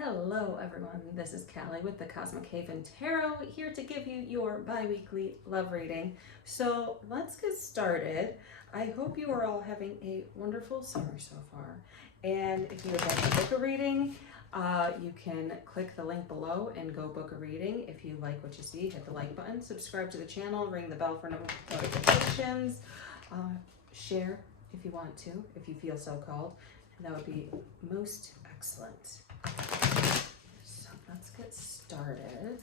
Hello everyone, this is Callie with the Cosmic Haven Tarot, here to give you your bi-weekly love reading. So let's get started. I hope you are all having a wonderful summer so far. And if you would like to book a reading, you can click the link below and go book a reading. If you like what you see, hit the like button, subscribe to the channel, ring the bell for notifications, share if you want to, if you feel so called, and that would be most excellent. So let's get started.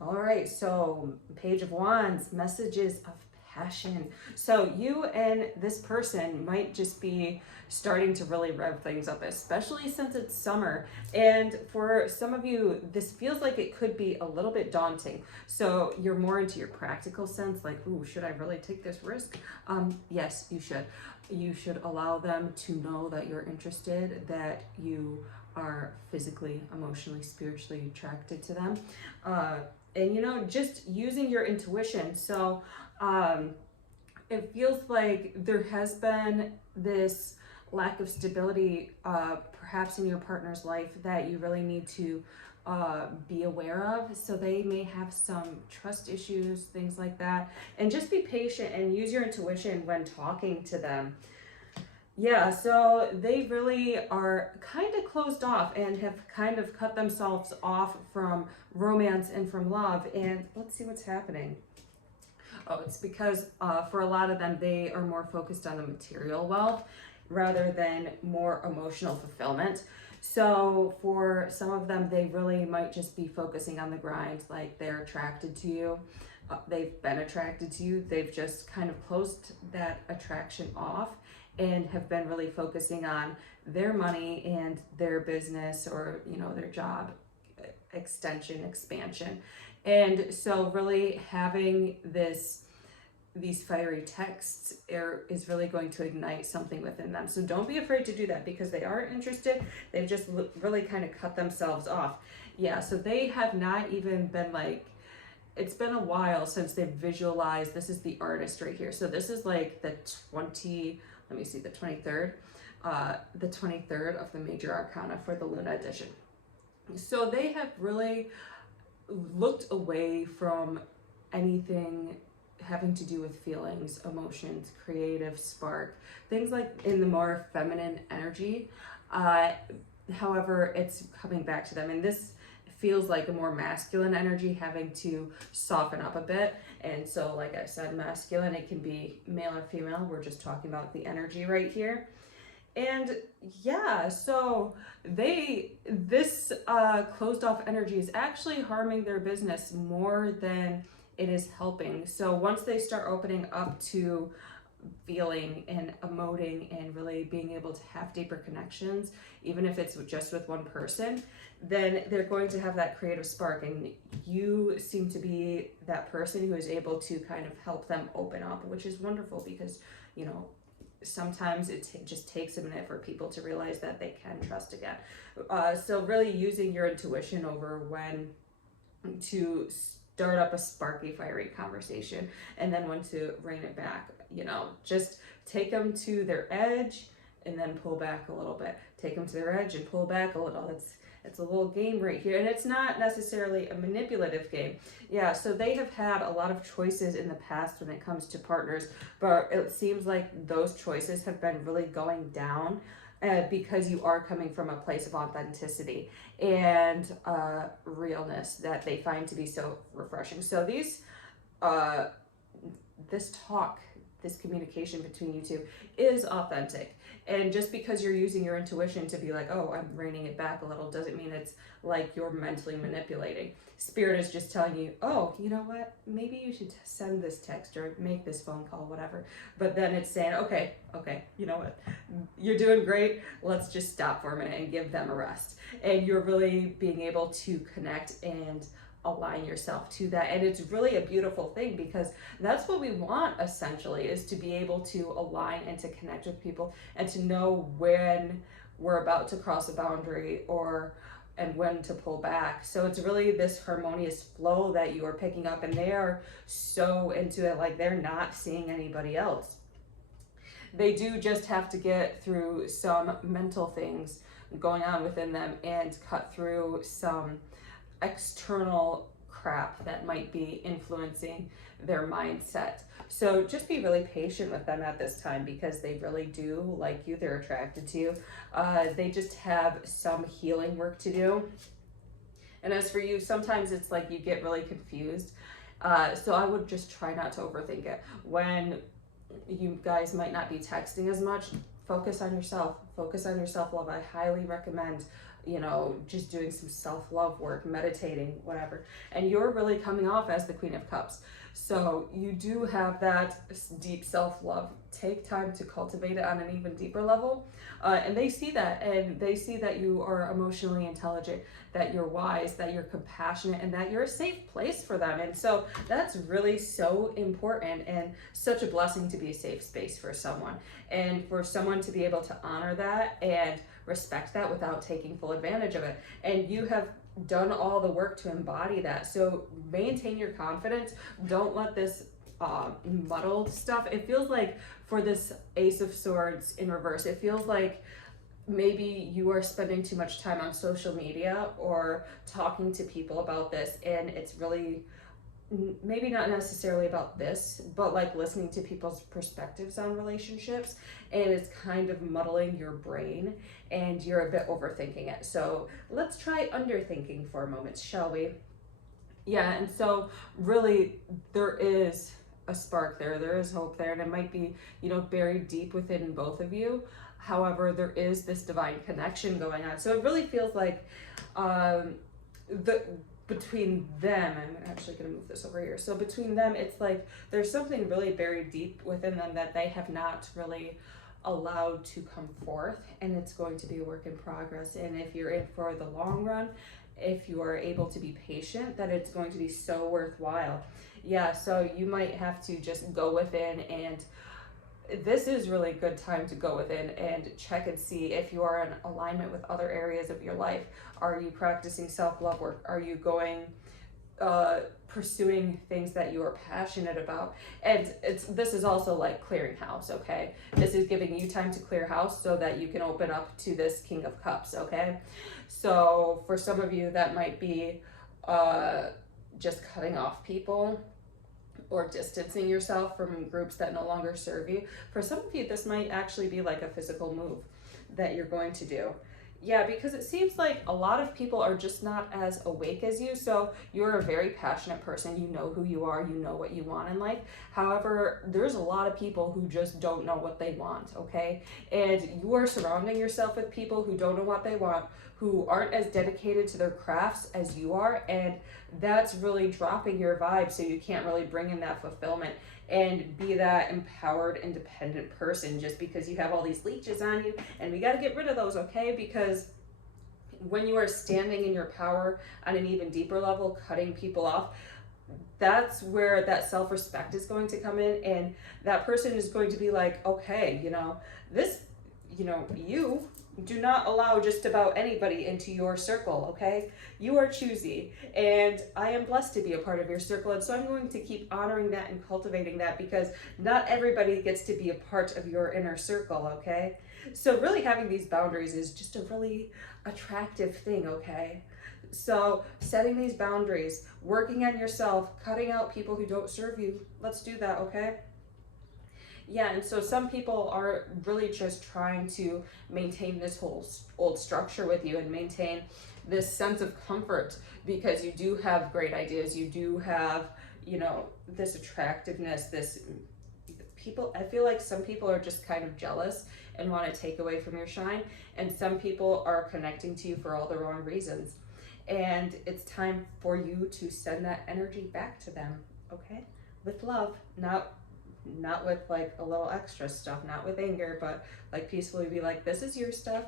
All right, so Page of Wands, messages of passion. So you and this person might just be starting to really rev things up, especially since it's summer. And for some of you, this feels like it could be a little bit daunting. So you're more into your practical sense, like, ooh, should I really take this risk? Yes, you should. You should allow them to know that you're interested, that you are physically, emotionally, spiritually attracted to them. And just using your intuition. So it feels like there has been this lack of stability perhaps in your partner's life that you really need to be aware of. So they may have some trust issues, things like that. And just be patient and use your intuition when talking to them. Yeah, so they really are kind of closed off and have kind of cut themselves off from romance and from love. And let's see what's happening. Oh, it's because for a lot of them, they are more focused on the material wealth rather than more emotional fulfillment. So for some of them, they really might just be focusing on the grind, like they're attracted to you. They've been attracted to you. They've just kind of closed that attraction off and have been really focusing on their money and their business, or their job extension, expansion. And so really having these fiery texts is really going to ignite something within them. So don't be afraid to do that, because they are interested. They've just really kind of cut themselves off. Yeah, so they have not even been like, it's been a while since they've visualized. This is the artist right here. So this is like the 23rd, the 23rd of the major arcana for the Luna edition. So they have really looked away from anything having to do with feelings, emotions, creative spark, things like in the more feminine energy. However, it's coming back to them, and this feels like a more masculine energy having to soften up a bit. And so, like I said, masculine, it can be male or female. We're just talking about the energy right here. And yeah, so this closed off energy is actually harming their business more than it is helping. So once they start opening up to feeling and emoting and really being able to have deeper connections, even if it's just with one person, then they're going to have that creative spark. And you seem to be that person who is able to kind of help them open up, which is wonderful, because sometimes it just takes a minute for people to realize that they can trust again. So really using your intuition over when to start up a sparky, fiery conversation, and then when to rein it back. Just take them to their edge and then pull back a little bit. Take them to their edge and pull back a little. It's a little game right here, and it's not necessarily a manipulative game. Yeah, so they have had a lot of choices in the past when it comes to partners, but it seems like those choices have been really going down because you are coming from a place of authenticity and realness that they find to be so refreshing. So this communication between you two is authentic. And just because you're using your intuition to be like, oh, I'm reining it back a little, doesn't mean it's like you're mentally manipulating. Spirit is just telling you, oh, you know what? Maybe you should send this text or make this phone call, whatever. But then it's saying, okay, you know what? You're doing great. Let's just stop for a minute and give them a rest. And you're really being able to connect and align yourself to that. And it's really a beautiful thing, because that's what we want, essentially, is to be able to align and to connect with people and to know when we're about to cross a boundary and when to pull back. So it's really this harmonious flow that you are picking up, and they are so into it, like they're not seeing anybody else. They do just have to get through some mental things going on within them and cut through some external crap that might be influencing their mindset. So just be really patient with them at this time, because they really do like you. They're attracted to you. They just have some healing work to do. And as for you, sometimes it's like you get really confused. So I would just try not to overthink it. When you guys might not be texting as much, focus on yourself. Focus on your self-love. I highly recommend, just doing some self-love work, meditating, whatever. And you're really coming off as the Queen of Cups. So you do have that deep self-love. Take time to cultivate it on an even deeper level. And they see that, and they see that you are emotionally intelligent, that you're wise, that you're compassionate, and that you're a safe place for them. And so that's really so important, and such a blessing to be a safe space for someone. And for someone to be able to honor that and respect that without taking full advantage of it. And you have done all the work to embody that. So maintain your confidence. Don't let this muddled stuff. It feels like for this Ace of Swords in reverse, it feels like maybe you are spending too much time on social media or talking to people about this, and it's really maybe not necessarily about this, but like listening to people's perspectives on relationships, and it's kind of muddling your brain and you're a bit overthinking it. So let's try underthinking for a moment, shall we? Yeah, and so really there is a spark there is hope there, and it might be, buried deep within both of you. However, there is this divine connection going on. So it really feels like between them, I'm actually going to move this over here. So between them, it's like there's something really buried deep within them that they have not really allowed to come forth, and it's going to be a work in progress. And if you're in for the long run, if you are able to be patient, that it's going to be so worthwhile. Yeah, so you might have to just go within, and this is really good time to go within and check and see if you are in alignment with other areas of your life. Are you practicing self-love work? Are you going pursuing things that you are passionate about? And this is also like clearing house, okay? This is giving you time to clear house so that you can open up to this King of Cups, okay? So for some of you, that might be just cutting off people or distancing yourself from groups that no longer serve you. For some of you, this might actually be like a physical move that you're going to do. Yeah, because it seems like a lot of people are just not as awake as you. So you're a very passionate person. You know who you are. You know what you want in life. However, there's a lot of people who just don't know what they want, okay? And you are surrounding yourself with people who don't know what they want, who aren't as dedicated to their crafts as you are. And that's really dropping your vibe. So you can't really bring in that fulfillment and be that empowered, independent person just because you have all these leeches on you. And we got to get rid of those, okay? Because when you are standing in your power on an even deeper level, cutting people off, that's where that self-respect is going to come in. And that person is going to be like, okay, you do not allow just about anybody into your circle, okay? You are choosy, and I am blessed to be a part of your circle, and so I'm going to keep honoring that and cultivating that, because not everybody gets to be a part of your inner circle, okay? So really having these boundaries is just a really attractive thing, okay? So setting these boundaries, working on yourself, cutting out people who don't serve you, let's do that, okay? Yeah, and so some people are really just trying to maintain this whole old structure with you and maintain this sense of comfort, because you do have great ideas. You do have, this attractiveness, I feel like some people are just kind of jealous and want to take away from your shine. And some people are connecting to you for all the wrong reasons. And it's time for you to send that energy back to them, okay? With love, not with like a little extra stuff, not with anger, but like peacefully be like, this is your stuff,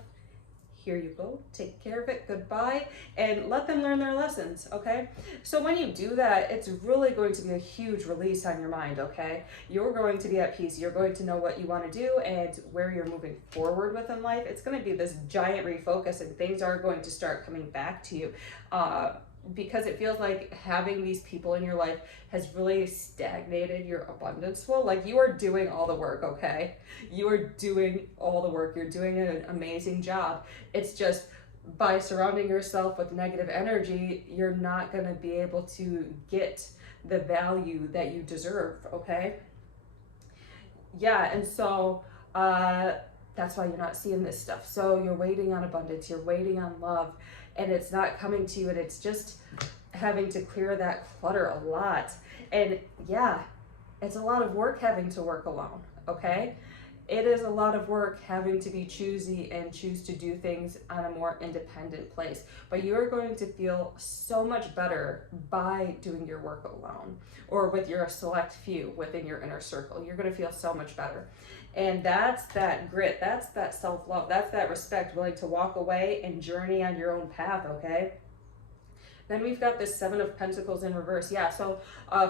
here you go, take care of it, goodbye, and let them learn their lessons, okay? So when you do that, it's really going to be a huge release on your mind, okay? You're going to be at peace. You're going to know what you want to do and where you're moving forward with in life. It's going to be this giant refocus, and things are going to start coming back to you. because it feels like having these people in your life has really stagnated your abundance flow. Like, you are doing all the work, okay? You are doing all the work. You're doing an amazing job. It's just by surrounding yourself with negative energy, you're not going to be able to get the value that you deserve, okay? Yeah, and so that's why you're not seeing this stuff. So you're waiting on abundance, you're waiting on love, and it's not coming to you, and it's just having to clear that clutter a lot. And yeah, it's a lot of work having to work alone, okay? It is a lot of work having to be choosy and choose to do things on a more independent place. But you are going to feel so much better by doing your work alone or with your select few within your inner circle. You're going to feel so much better. And that's that grit, that's that self-love, that's that respect, willing to walk away and journey on your own path, okay? Then we've got this Seven of Pentacles in reverse. Yeah, so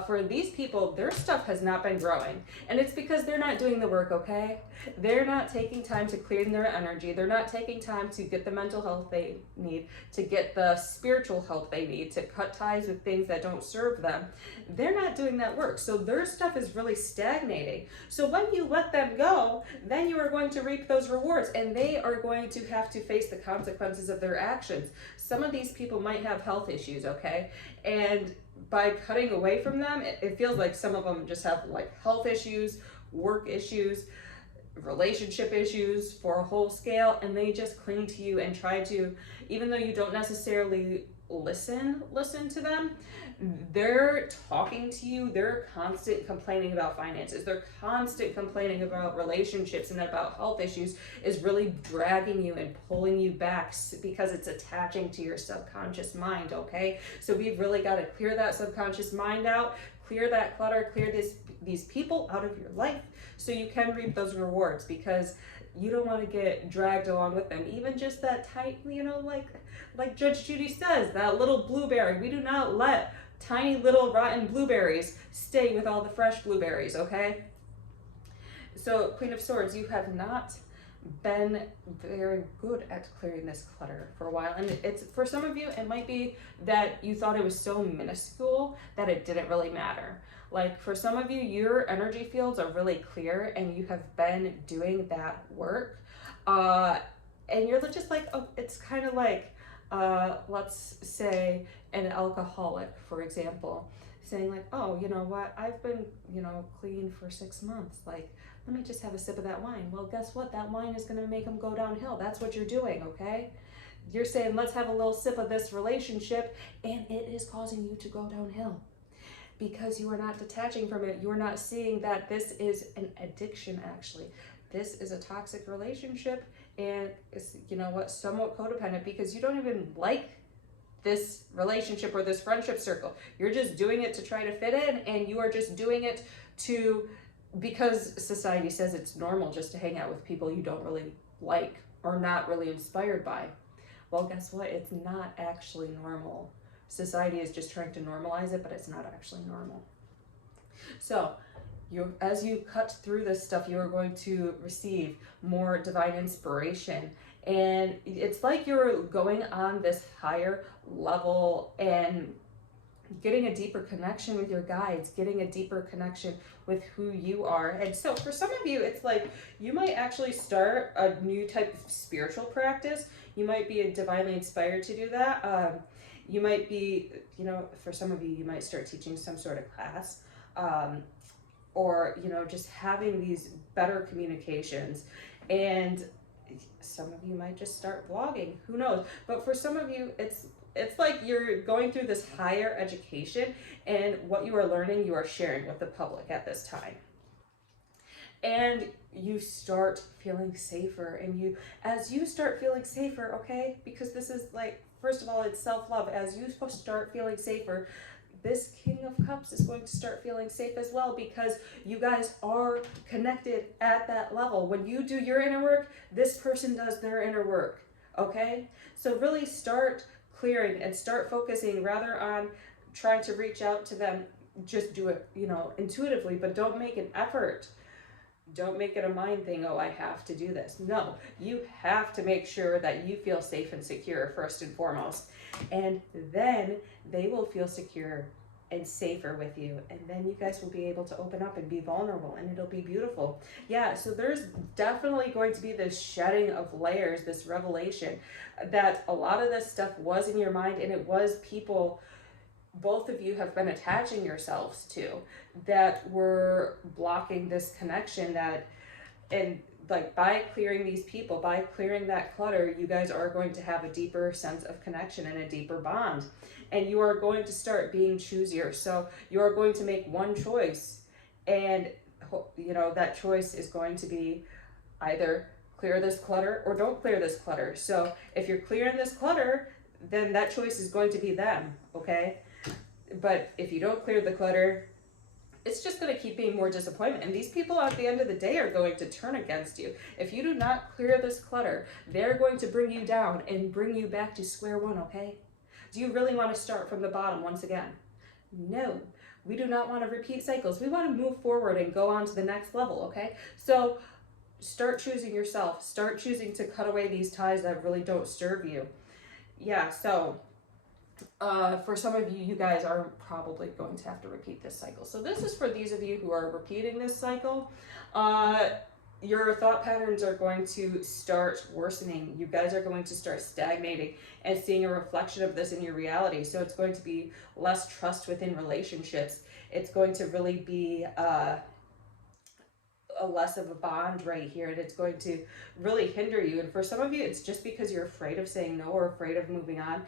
for these people, their stuff has not been growing. And it's because they're not doing the work, okay? They're not taking time to clear their energy. They're not taking time to get the mental health they need, to get the spiritual health they need, to cut ties with things that don't serve them. They're not doing that work. So their stuff is really stagnating. So when you let them go, then you are going to reap those rewards, and they are going to have to face the consequences of their actions. Some of these people might have health issues, okay? And by cutting away from them, it feels like some of them just have like health issues, work issues, relationship issues for a whole scale, and they just cling to you and try to, even though you don't necessarily listen to them, they're talking to you, they're constant complaining about finances, they're constant complaining about relationships and about health issues is really dragging you and pulling you back because it's attaching to your subconscious mind, okay? So we've really got to clear that subconscious mind out, clear that clutter, clear these people out of your life so you can reap those rewards, because you don't want to get dragged along with them. Even just that tight, like Judge Judy says, that little blueberry. We do not let tiny little rotten blueberries stay with all the fresh blueberries, okay? So Queen of Swords, you have not been very good at clearing this clutter for a while, and it's, for some of you, it might be that you thought it was so minuscule that it didn't really matter. Like, for some of you, your energy fields are really clear and you have been doing that work, and you're just like, oh, it's kind of like let's say an alcoholic, for example, saying like, oh, you know what, I've been, clean for 6 months, like, let me just have a sip of that wine. Well, guess what? That wine is going to make them go downhill. That's what you're doing, okay? You're saying, let's have a little sip of this relationship, and it is causing you to go downhill because you are not detaching from it. You're not seeing that this is an addiction, actually. This is a toxic relationship, and it's, somewhat codependent, because you don't even like this relationship or this friendship circle. You're just doing it to try to fit in, and you are just doing it because society says it's normal just to hang out with people you don't really like or not really inspired by. Well, guess what? It's not actually normal. Society is just trying to normalize it, but it's not actually normal. So as you cut through this stuff, you are going to receive more divine inspiration. And it's like you're going on this higher level and getting a deeper connection with your guides, getting a deeper connection with who you are. And so for some of you, it's like you might actually start a new type of spiritual practice. You might be divinely inspired to do that. You might be, for some of you, you might start teaching some sort of class, or, just having these better communications. And some of you might just start blogging, who knows? But for some of you, it's like you're going through this higher education, and what you are learning, you are sharing with the public at this time. And you start feeling safer, and as you start feeling safer, okay, because this is like, first of all, it's self-love. As you start feeling safer, this King of Cups is going to start feeling safe as well, because you guys are connected at that level. When you do your inner work, this person does their inner work, okay? So really start clearing and start focusing rather on trying to reach out to them. Just do it, intuitively, but don't make an effort Don't make it a mind thing, oh, I have to do this. No, you have to make sure that you feel safe and secure first and foremost. And then they will feel secure and safer with you. And then you guys will be able to open up and be vulnerable, and it'll be beautiful. Yeah, so there's definitely going to be this shedding of layers, this revelation that a lot of this stuff was in your mind, and it was people both of you have been attaching yourselves to that were blocking this connection. That, and like, by clearing these people, by clearing that clutter, you guys are going to have a deeper sense of connection and a deeper bond, and you are going to start being choosier. So you are going to make one choice, and you know that choice is going to be either clear this clutter or don't clear this clutter. So if you're clearing this clutter, then that choice is going to be them, okay? But if you don't clear the clutter, it's just going to keep being more disappointment. And these people at the end of the day are going to turn against you. If you do not clear this clutter, they're going to bring you down and bring you back to square one, okay? Do you really want to start from the bottom once again? No, we do not want to repeat cycles. We want to move forward and go on to the next level, okay? So start choosing yourself. Start choosing to cut away these ties that really don't serve you. Yeah, so for some of you, you guys are probably going to have to repeat this cycle. So this is for these of you who are repeating this cycle. Your thought patterns are going to start worsening. You guys are going to start stagnating and seeing a reflection of this in your reality. So it's going to be less trust within relationships. It's going to really be a less of a bond right here, and it's going to really hinder you. And for some of you, it's just because you're afraid of saying no or afraid of moving on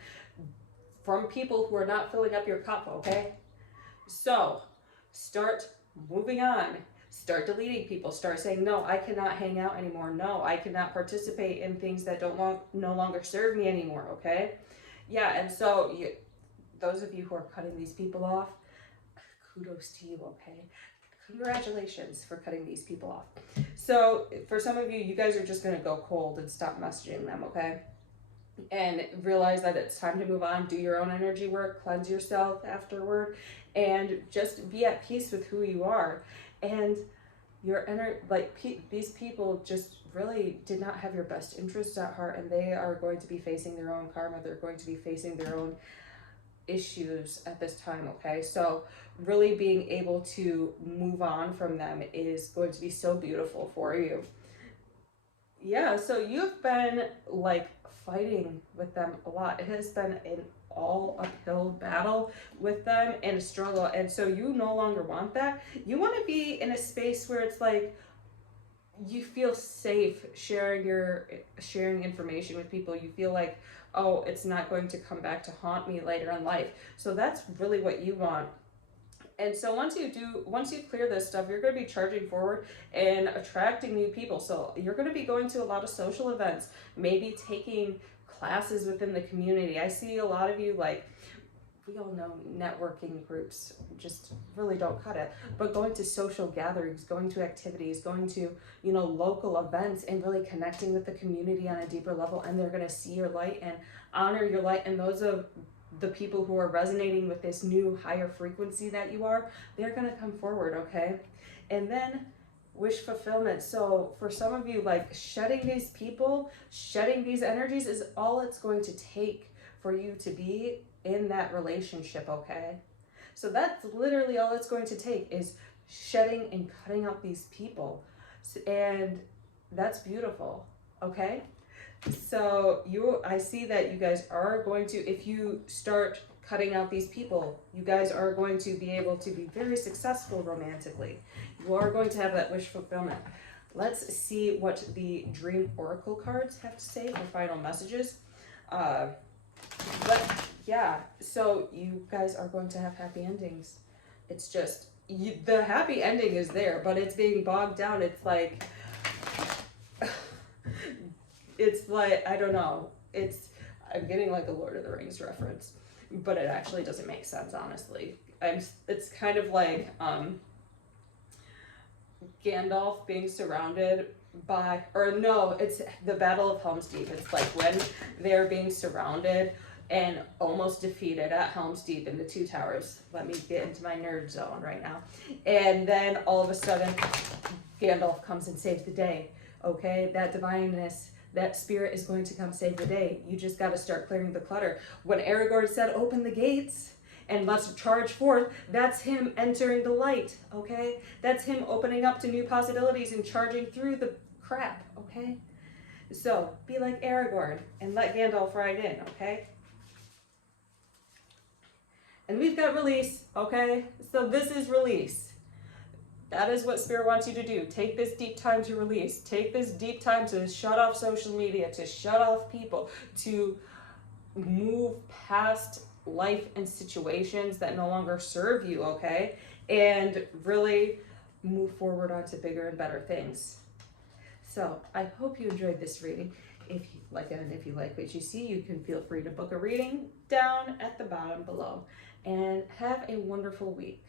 from people who are not filling up your cup, okay? So start moving on. Start deleting people. Start saying, no, I cannot hang out anymore. No, I cannot participate in things that no longer serve me anymore, okay? Yeah, and so those of you who are cutting these people off, kudos to you, okay? Congratulations for cutting these people off. So for some of you, you guys are just going to go cold and stop messaging them, okay? And realize that it's time to move on. Do your own energy work, cleanse yourself afterward, and just be at peace with who you are. And your these people just really did not have your best interests at heart, and they are going to be facing their own karma. They're going to be facing their own issues at this time, okay? So really being able to move on from them is going to be so beautiful for you. Yeah, so you've been like fighting with them a lot. It has been an all uphill battle with them and a struggle, and so you no longer want that. You want to be in a space where it's like you feel safe sharing information with people. You feel like, oh, it's not going to come back to haunt me later in life. So that's really what you want. And so once you clear this stuff, you're going to be charging forward and attracting new people. So you're going to be going to a lot of social events, maybe taking classes within the community. I see a lot of you, like, we all know networking groups just really don't cut it, but going to social gatherings, going to activities, going to, local events, and really connecting with the community on a deeper level. And they're going to see your light and honor your light. And those are the people who are resonating with this new higher frequency that you are, they're going to come forward, okay? And then wish fulfillment. So for some of you, like, shedding these people, shedding these energies is all it's going to take for you to be in that relationship, okay? So that's literally all it's going to take, is shedding and cutting out these people. And that's beautiful, okay? So I see that you guys are going to, if you start cutting out these people, you guys are going to be able to be very successful romantically. You are going to have that wish fulfillment. Let's see what the Dream Oracle cards have to say for final messages. But yeah, so you guys are going to have happy endings. It's just, the happy ending is there, but it's being bogged down. It's like, I don't know. I'm getting like a Lord of the Rings reference, but it actually doesn't make sense, honestly. It's kind of like Gandalf being surrounded by, or no, it's the Battle of Helm's Deep. It's like when they're being surrounded and almost defeated at Helm's Deep in the Two Towers. Let me get into my nerd zone right now. And then all of a sudden, Gandalf comes and saves the day. Okay, that divineness, that spirit is going to come save the day. You just got to start clearing the clutter. When Aragorn said, "Open the gates and let's charge forth," that's him entering the light. Okay, that's him opening up to new possibilities and charging through the crap. Okay, so be like Aragorn and let Gandalf ride in. Okay. And we've got release. Okay, so this is release. That is what Spirit wants you to do. Take this deep time to release. Take this deep time to shut off social media, to shut off people, to move past life and situations that no longer serve you, okay? And really move forward onto bigger and better things. So I hope you enjoyed this reading. If you like it and if you like what you see, you can feel free to book a reading down at the bottom below. And have a wonderful week.